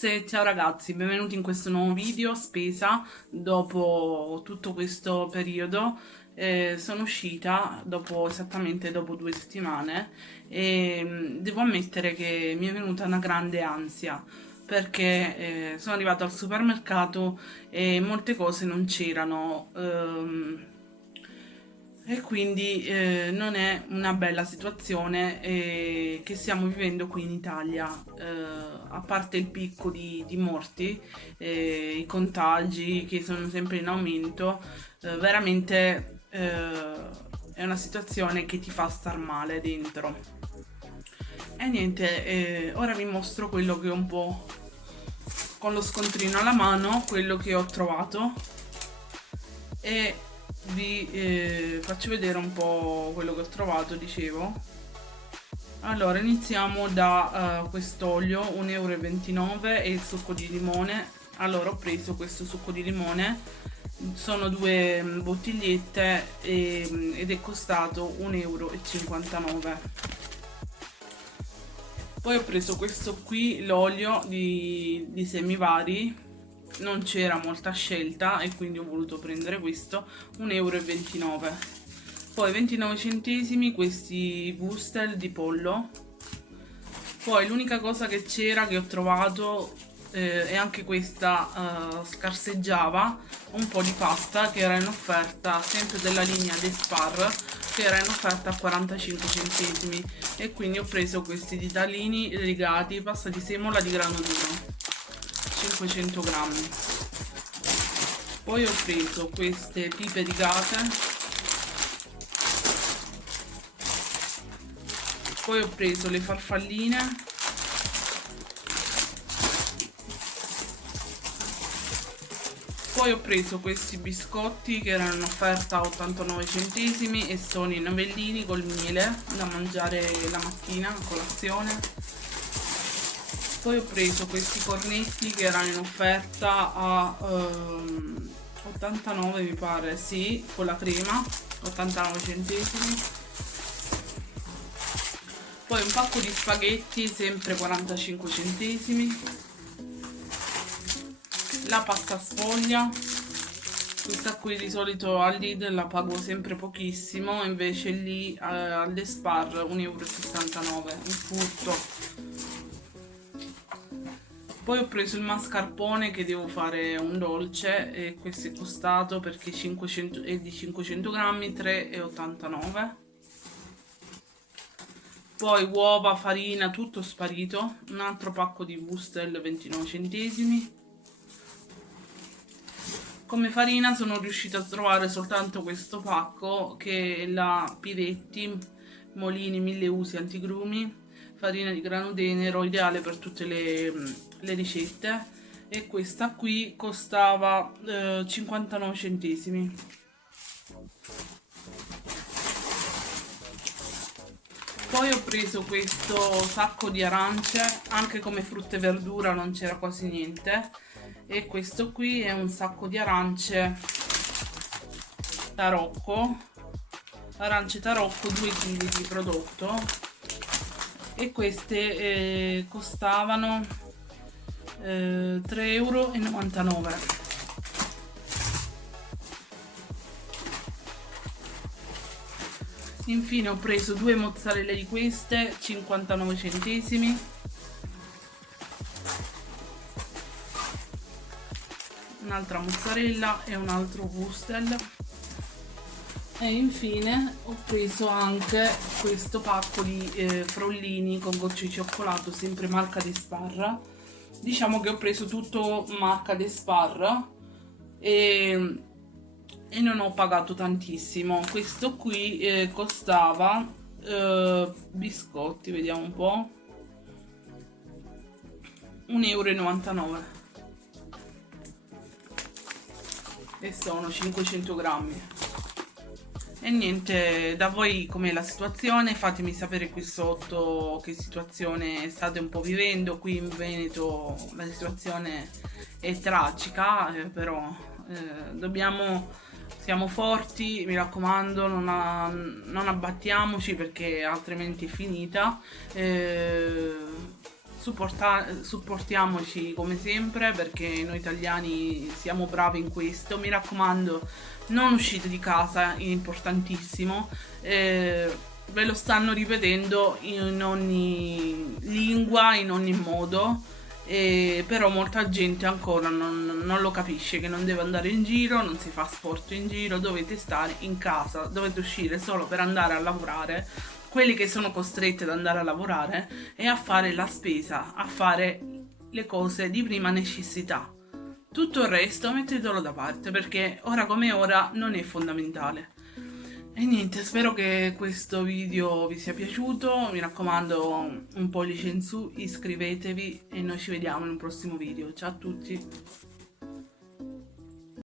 ragazze, ciao ragazzi, benvenuti in questo nuovo video spesa. Dopo tutto questo periodo sono uscita esattamente dopo 2 settimane e devo ammettere che mi è venuta una grande ansia perché sono arrivata al supermercato e molte cose non c'erano. E quindi non è una bella situazione che stiamo vivendo qui in Italia. A parte il picco di morti, i contagi che sono sempre in aumento, veramente è una situazione che ti fa star male dentro. E niente, ora vi mostro quello che un po' con lo scontrino alla mano, quello che ho trovato e vi faccio vedere un po' quello che ho trovato, dicevo. Allora, iniziamo da quest'olio 1,29 € e il succo di limone. Allora, ho preso questo succo di limone, sono due bottigliette ed è costato 1,59 €. Poi ho preso questo qui, l'olio di semi vari, non c'era molta scelta e quindi ho voluto prendere questo, 1,29 €. Poi 29 centesimi questi Wustel di pollo. Poi l'unica cosa che c'era, che ho trovato, e anche questa scarseggiava, un po' di pasta che era in offerta, sempre della linea Despar, che era in offerta a 45 centesimi, e quindi ho preso questi ditalini rigati, pasta di semola di grano duro, 500 grammi. Poi ho preso queste pipe rigate. Poi ho preso le farfalline. Poi ho preso questi biscotti che erano in offerta a 89 centesimi e sono i novellini col miele da mangiare la mattina a colazione. Poi ho preso questi cornetti che erano in offerta a 89, mi pare, sì, con la crema, 89 centesimi. Poi un pacco di spaghetti, sempre 45 centesimi. La pasta sfoglia, questa qui di solito al Lidl la pago sempre pochissimo, invece lì al Despar 1,69 €, un furto. Poi ho preso il mascarpone che devo fare un dolce e questo è costato, perché è di 500 grammi, 3,89 €. Poi uova, farina, tutto sparito. Un altro pacco di Wustel, 29 centesimi. Come farina sono riuscita a trovare soltanto questo pacco, che è la Piretti Molini 1000 usi antigrumi, farina di grano tenero, ideale per tutte le ricette, e questa qui costava 59 centesimi. Poi ho preso questo sacco di arance, anche come frutta e verdura non c'era quasi niente, e questo qui è un sacco di arance tarocco, 2 kg di prodotto, e queste costavano 3,99 €. Infine ho preso due mozzarelle di queste, 59 centesimi. Un'altra mozzarella e un altro Wustel. E infine ho preso anche questo pacco di frollini con gocce di cioccolato, sempre marca Despar. Diciamo che ho preso tutto marca Despar e non ho pagato tantissimo. Questo qui costava biscotti, vediamo un po', 1,99 € e sono 500 grammi. E niente, da voi com'è la situazione? Fatemi sapere qui sotto che situazione state un po' vivendo. Qui in Veneto la situazione è tragica, però siamo forti, mi raccomando, non abbattiamoci, perché altrimenti è finita. supportiamoci come sempre, perché noi italiani siamo bravi in questo. Mi raccomando, non uscite di casa, è importantissimo. Ve lo stanno ripetendo in ogni lingua, in ogni modo. Però molta gente ancora non lo capisce, che non deve andare in giro, non si fa sport in giro, dovete stare in casa, dovete uscire solo per andare a lavorare, quelli che sono costretti ad andare a lavorare, e a fare la spesa, a fare le cose di prima necessità. Tutto il resto mettetelo da parte, perché ora come ora non è fondamentale. E niente, spero che questo video vi sia piaciuto. Mi raccomando, un pollice in su, iscrivetevi e noi ci vediamo in un prossimo video. Ciao a tutti!